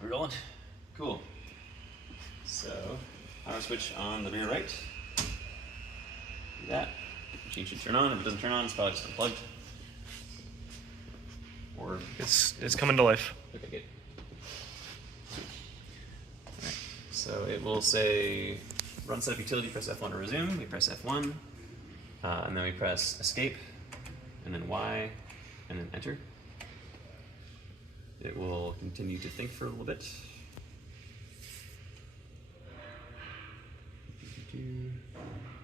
We're rolling? Cool. So, power switch on the rear right. Do that. Machine should turn on. If it doesn't turn on, it's probably just unplugged. Or It's coming to life. okay, good. Alright, so it will say run setup utility, press F1 to resume. We press F1, and then we press escape, and then Y, and then enter. It will continue to think for a little bit.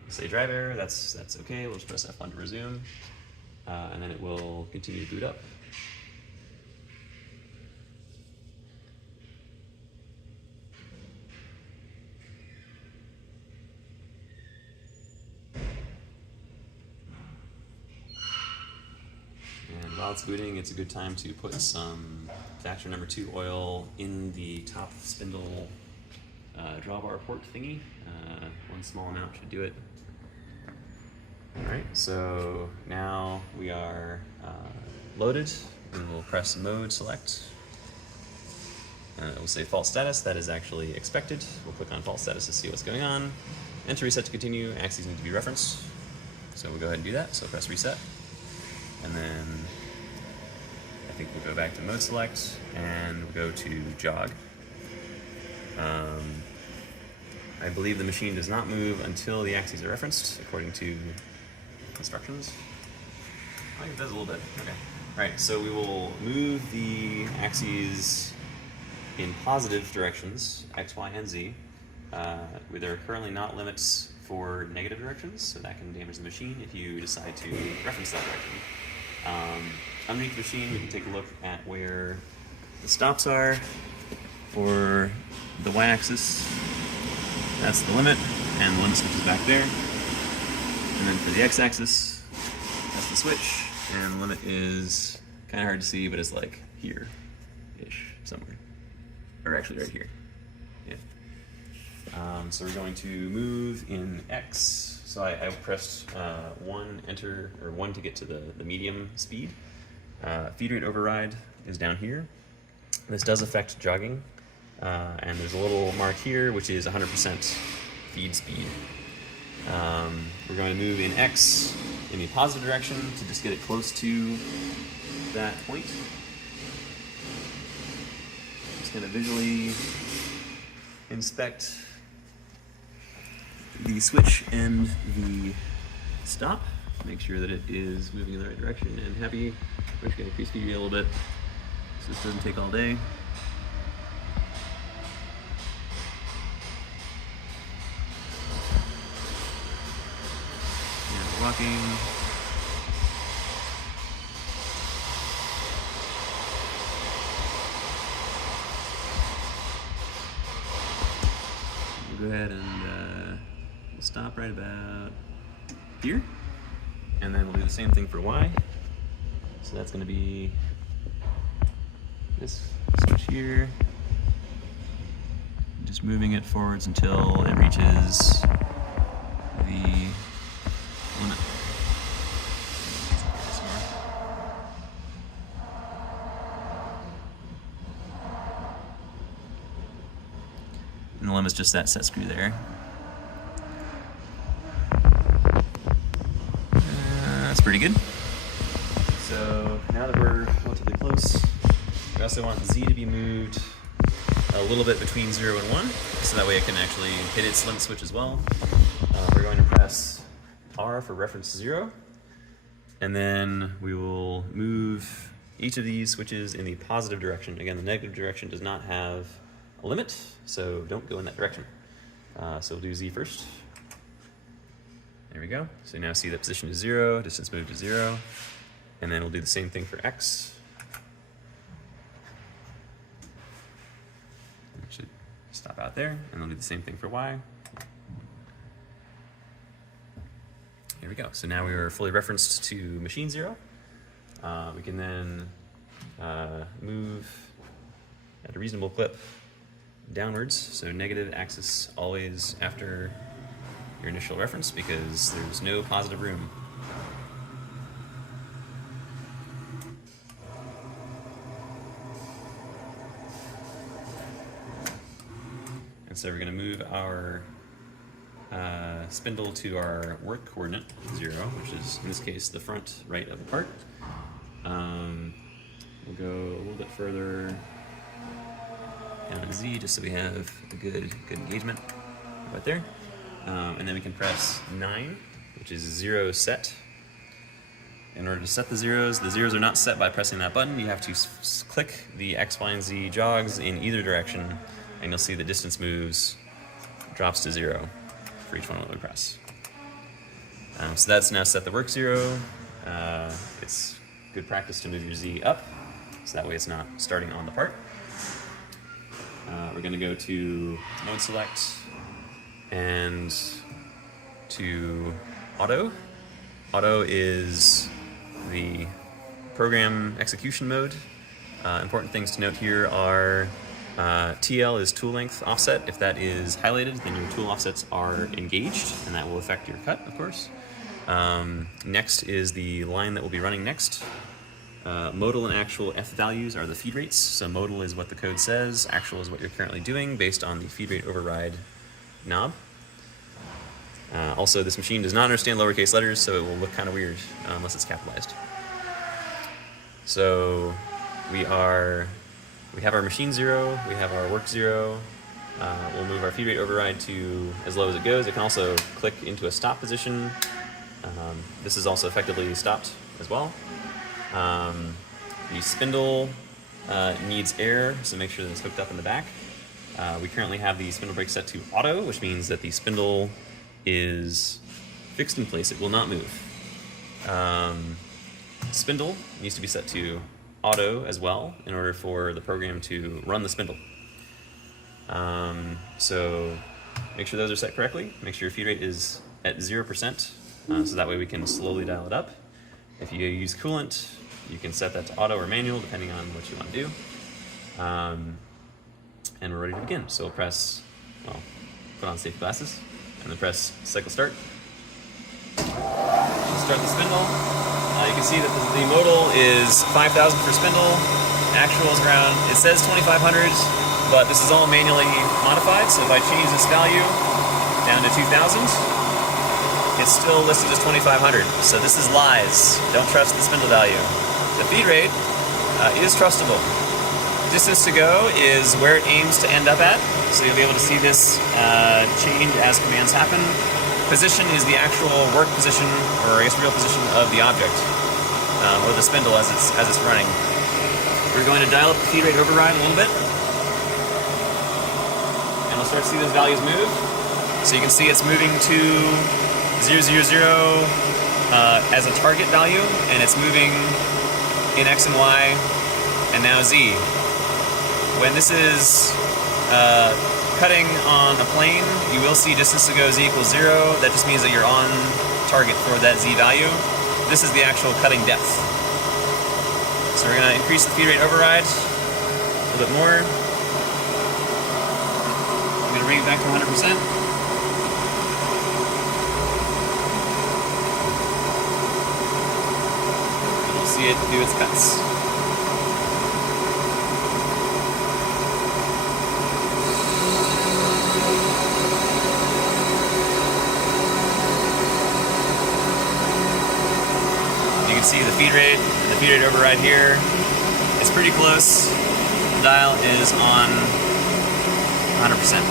Say drive error, that's okay. We'll just press F1 to resume, and then it will continue to boot up. And while it's booting, it's a good time to put some factor number 2 oil in the top spindle drawbar port thingy. One small amount should do it. Alright, so now we are loaded, and we'll press mode select. We'll say false status, that is actually expected. We'll click on false status to see what's going on. Enter reset to continue, axes need to be referenced. So we'll go ahead and do that, so press reset. And then I think we'll go back to mode select and we'll go to jog. I believe the machine does not move until the axes are referenced, according to instructions. I think it does a little bit. Okay. Alright, so we will move the axes in positive directions, X, Y, and Z. There are currently not limits for negative directions, so that can damage the machine if you decide to reference that direction. Underneath the machine, we can take a look at where the stops are for the Y-axis. That's the limit, and the limit switch is back there. And then for the X-axis, that's the switch, and the limit is kind of hard to see, but it's like here-ish, somewhere. Or actually right here. Yeah. So we're going to move in X. So I pressed 1, enter, or 1 to get to the medium speed. Feed rate override is down here. This does affect jogging. And there's a little mark here, which is 100% feed speed. We're going to move in X in the positive direction to just get it close to that point. Just going to visually inspect the switch and the stop. Make sure that it is moving in the right direction and happy. We're just going to increase speed a little bit so this doesn't take all day. Walking. We'll go ahead and we'll stop right about here, and then we'll do the same thing for Y. So that's going to be this switch here, just moving it forwards until it reaches the limit. And the limit's just that set screw there. That's pretty good. So now that we're relatively close, we also want Z to be moved a little bit between 0 and 1, so that way it can actually hit its limit switch as well. We're going to press R for reference 0, and then we will move each of these switches in the positive direction. Again, the negative direction does not have a limit, so don't go in that direction. So we'll do Z first. There we go. So now see that position is 0, distance moved to 0, and then we'll do the same thing for X. We should stop out there, and we'll do the same thing for Y. Here we go. So now we are fully referenced to machine 0. We can then move at a reasonable clip downwards. So negative axis always after your initial reference because there's no positive room. And so we're going to move our spindle to our work coordinate, 0, which is, in this case, the front right of the part. We'll go a little bit further down to Z, just so we have a good engagement right there. And then we can press 9, which is 0 set. In order to set the zeros are not set by pressing that button. You have to click the X, Y, and Z jogs in either direction, and you'll see the distance moves, drops to 0 for each one that we press. So that's now set the work 0. It's good practice to move your Z up, so that way it's not starting on the part. We're going to go to mode select and to auto. Auto is the program execution mode. Important things to note here are TL is tool length offset. If that is highlighted, then your tool offsets are engaged, and that will affect your cut, of course. Next is the line that will be running next. Modal and actual F values are the feed rates. So modal is what the code says, actual is what you're currently doing based on the feed rate override knob. Also, this machine does not understand lowercase letters, so it will look kind of weird unless it's capitalized. So we have our machine 0, we have our work 0. We'll move our feed rate override to as low as it goes. It can also click into a stop position. This is also effectively stopped as well. The spindle needs air, so make sure that it's hooked up in the back. We currently have the spindle brake set to auto, which means that the spindle is fixed in place. It will not move. Spindle needs to be set to auto as well in order for the program to run the spindle. So make sure those are set correctly. Make sure your feed rate is at 0%, so that way we can slowly dial it up. If you use coolant, you can set that to auto or manual depending on what you want to do. And we're ready to begin. So we'll press, put on safety glasses, and then press cycle start. Start the spindle. You can see that the modal is 5,000 for spindle. Actual is around, it says 2,500, but this is all manually modified. So if I change this value down to 2,000, it's still listed as 2,500. So this is lies. Don't trust the spindle value. The feed rate is trustable. Distance to go is where it aims to end up at. So you'll be able to see this change as commands happen. Position is the actual work position, or I guess real position of the object, or the spindle as it's running. We're going to dial up the feed rate override a little bit, and we'll start to see those values move. So you can see it's moving to 000 as a target value, and it's moving in X and Y, and now Z. When this is cutting on a plane, you will see distance to go Z equals 0. That just means that you're on target for that Z value. This is the actual cutting depth. So we're going to increase the feed rate override a little bit more. I'm going to bring it back to 100%. And we'll see it do its cuts. See the feed rate and the feed rate override here. It's pretty close. The dial is on 100%.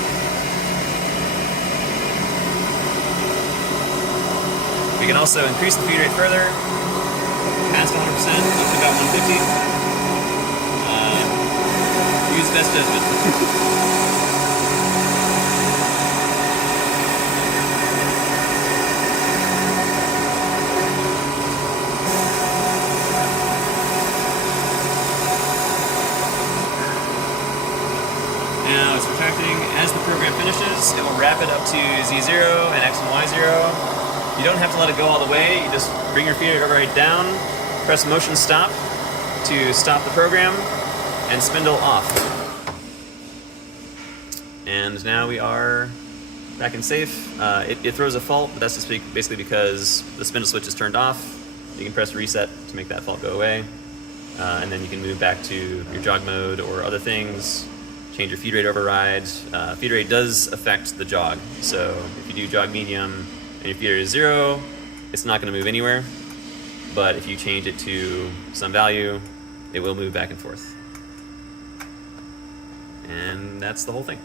We can also increase the feed rate further, past 100%, up to about 150. Use best judgment. Now it's retracting. As the program finishes, it will wrap it up to Z0 and X and Y0. You don't have to let it go all the way. You just bring your feed rate override down, press motion stop to stop the program, and spindle off. And now we are back in safe. It throws a fault, but that's just basically because the spindle switch is turned off. You can press reset to make that fault go away. And then you can move back to your jog mode or other things. change your feed rate override. Feed rate does affect the jog. So if you do jog medium and your feed rate is 0, it's not going to move anywhere. But if you change it to some value, it will move back and forth. And that's the whole thing.